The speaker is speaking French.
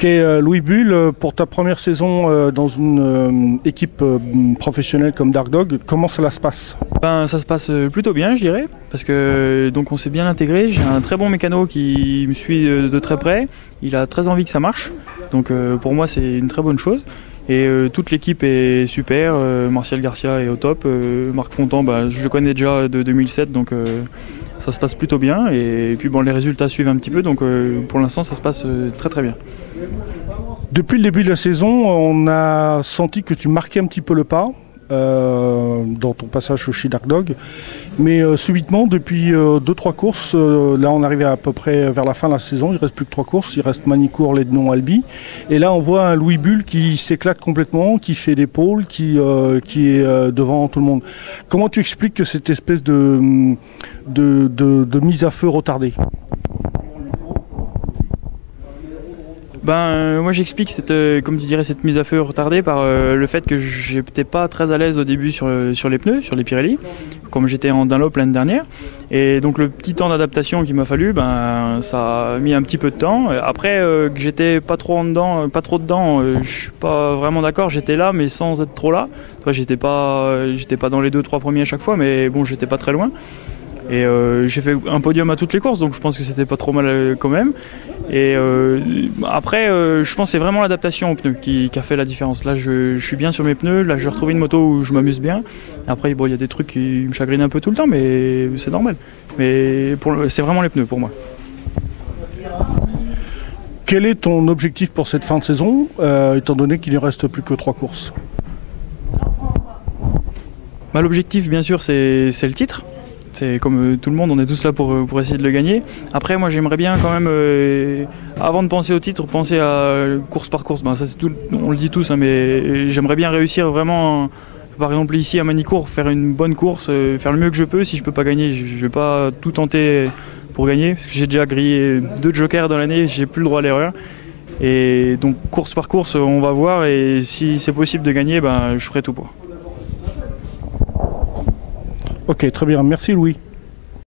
Ok, Louis Bull, pour ta première saison dans une équipe professionnelle comme Dark Dog, comment cela se passe? Ça se passe plutôt bien, je dirais, parce que donc on s'est bien intégré. J'ai un très bon mécano qui me suit de très près. Il a très envie que ça marche, donc pour moi c'est une très bonne chose. Et toute l'équipe est super. Martial Garcia est au top. Marc Fontan, je le connais déjà de 2007, donc ça se passe plutôt bien. Et puis bon, les résultats suivent un petit peu, donc pour l'instant ça se passe très très bien. Depuis le début de la saison, on a senti que tu marquais un petit peu le pas dans ton passage chez Dark Dog. Mais subitement, depuis 2-3 courses, là on arrive à peu près vers la fin de la saison, il ne reste plus que 3 courses, il reste Manicourt, Lédenon, Albi. Et là on voit un Louis Bull qui s'éclate complètement, qui fait des pôles, qui est devant tout le monde. Comment tu expliques que cette espèce de mise à feu retardée? Moi j'explique comme tu dirais, cette mise à feu retardée par le fait que j'étais pas très à l'aise au début sur les pneus, sur les Pirelli, comme j'étais en Dunlop l'année dernière. Et donc le petit temps d'adaptation qu'il m'a fallu, ça a mis un petit peu de temps. Après que j'étais pas trop dedans, je suis pas vraiment d'accord, j'étais là mais sans être trop là. J'étais pas dans les 2-3 premiers à chaque fois, mais bon, j'étais pas très loin. Et j'ai fait un podium à toutes les courses, donc je pense que c'était pas trop mal quand même. Et après, je pense que c'est vraiment l'adaptation aux pneus qui a fait la différence. Là, je suis bien sur mes pneus, là, j'ai retrouvé une moto où je m'amuse bien. Après, il y a des trucs qui me chagrinent un peu tout le temps, mais c'est normal. Mais c'est vraiment les pneus pour moi. Quel est ton objectif pour cette fin de saison, étant donné qu'il ne reste plus que 3 courses? L'objectif, bien sûr, c'est le titre. C'est comme tout le monde, on est tous là pour essayer de le gagner. Après, moi j'aimerais bien quand même, avant de penser au titre, penser à course par course. Ça, c'est tout, on le dit tous, mais j'aimerais bien réussir vraiment, par exemple ici à Manicourt, faire une bonne course, faire le mieux que je peux. Si je peux pas gagner, je vais pas tout tenter pour gagner, parce que j'ai déjà grillé 2 jokers dans l'année, j'ai plus le droit à l'erreur. Et donc course par course, on va voir, et si c'est possible de gagner, je ferai tout pour. Ok, très bien. Merci Louis.